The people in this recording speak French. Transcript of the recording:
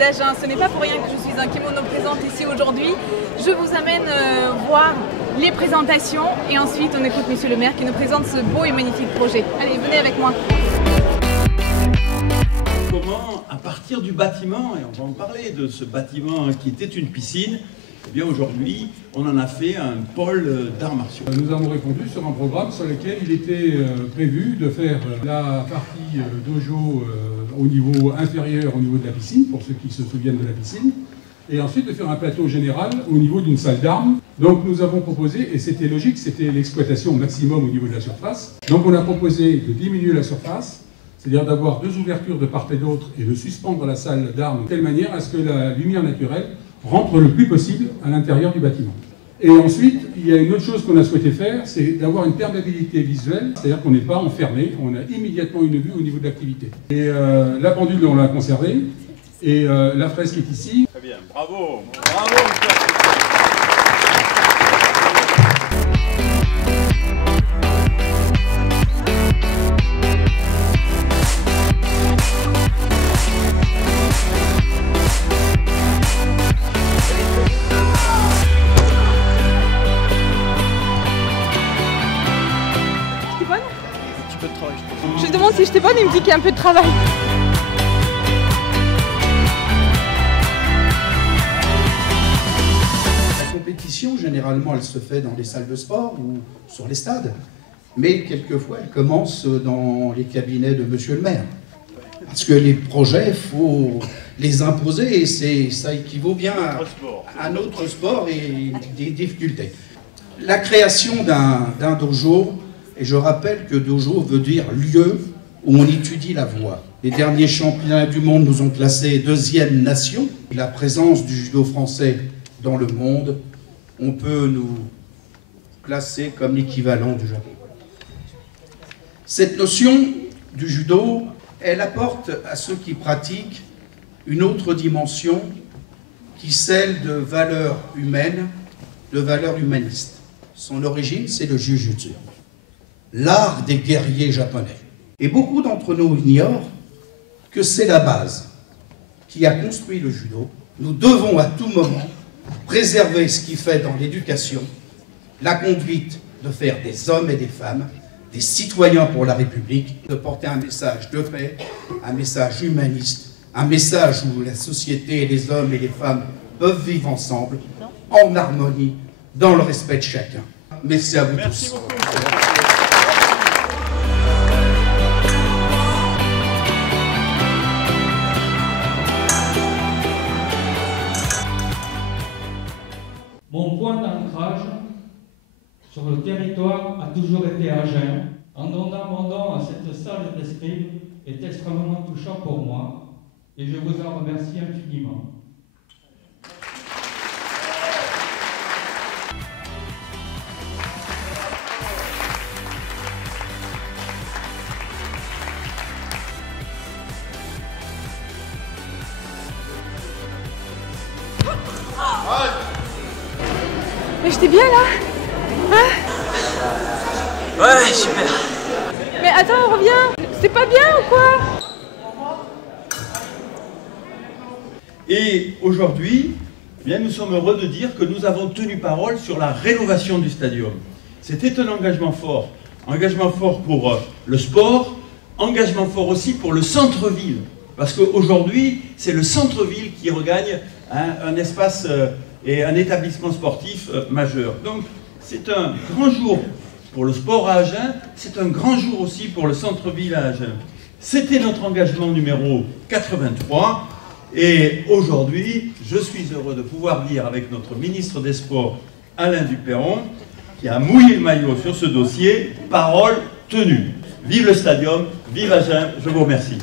d'Agen. Ce n'est pas pour rien que je suis un kimono présente ici aujourd'hui. Je vous amène voir les présentations et ensuite on écoute Monsieur le maire qui nous présente ce beau et magnifique projet. Allez, venez avec moi. Comment, à partir du bâtiment, et on va en parler de ce bâtiment qui était une piscine, eh bien aujourd'hui, on en a fait un pôle d'arts martiaux. Nous avons répondu sur un programme sur lequel il était prévu de faire la partie dojo au niveau inférieur, au niveau de la piscine, pour ceux qui se souviennent de la piscine, et ensuite de faire un plateau général au niveau d'une salle d'armes. Donc nous avons proposé, et c'était logique, c'était l'exploitation maximum au niveau de la surface. Donc on a proposé de diminuer la surface, c'est-à-dire d'avoir 2 ouvertures de part et d'autre et de suspendre la salle d'armes de telle manière à ce que la lumière naturelle rentre le plus possible à l'intérieur du bâtiment. Et ensuite, il y a une autre chose qu'on a souhaité faire, c'est d'avoir une perméabilité visuelle, c'est-à-dire qu'on n'est pas enfermé, on a immédiatement une vue au niveau de l'activité. Et la pendule, on l'a conservée, et la fresque est ici. Très bien, bravo, bravo. Je lui demande si j'étais bonne, il me dit qu'il y a un peu de travail. La compétition, généralement, elle se fait dans les salles de sport ou sur les stades. Mais quelquefois, elle commence dans les cabinets de Monsieur le maire. Parce que les projets, il faut les imposer et ça équivaut bien à un autre sport et des difficultés. La création d'un dojo, et je rappelle que dojo veut dire lieu où on étudie la voix. Les derniers championnats du monde nous ont classés 2e nation. La présence du judo français dans le monde, on peut nous classer comme l'équivalent du Japon. Cette notion du judo, elle apporte à ceux qui pratiquent une autre dimension qui est celle de valeurs humaines, de valeurs humanistes. Son origine, c'est le jujutsu, l'art des guerriers japonais. Et beaucoup d'entre nous ignorent que c'est la base qui a construit le judo. Nous devons à tout moment préserver ce qui fait dans l'éducation la conduite de faire des hommes et des femmes, des citoyens pour la République, de porter un message de paix, un message humaniste, un message où la société, les hommes et les femmes peuvent vivre ensemble, en harmonie, dans le respect de chacun. Merci à vous tous. Merci beaucoup. Mon point d'ancrage sur le territoire a toujours été Agen. En donnant mon nom à cette salle d'escrime est extrêmement touchant pour moi et je vous en remercie infiniment. Mais j'étais bien là, hein? Ouais, super. Mais attends, reviens. C'est pas bien ou quoi? Et aujourd'hui, eh bien, nous sommes heureux de dire que nous avons tenu parole sur la rénovation du stadium. C'était un engagement fort pour le sport, engagement fort aussi pour le centre-ville. Parce qu'aujourd'hui, c'est le centre-ville qui regagne un espace et un établissement sportif majeur. Donc, c'est un grand jour pour le sport à Agen, c'est un grand jour aussi pour le centre-ville à Agen. C'était notre engagement numéro 83, et aujourd'hui, je suis heureux de pouvoir dire avec notre ministre des Sports, Alain Duperron, qui a mouillé le maillot sur ce dossier, parole tenue. Vive le stadium, vive Agen, je vous remercie.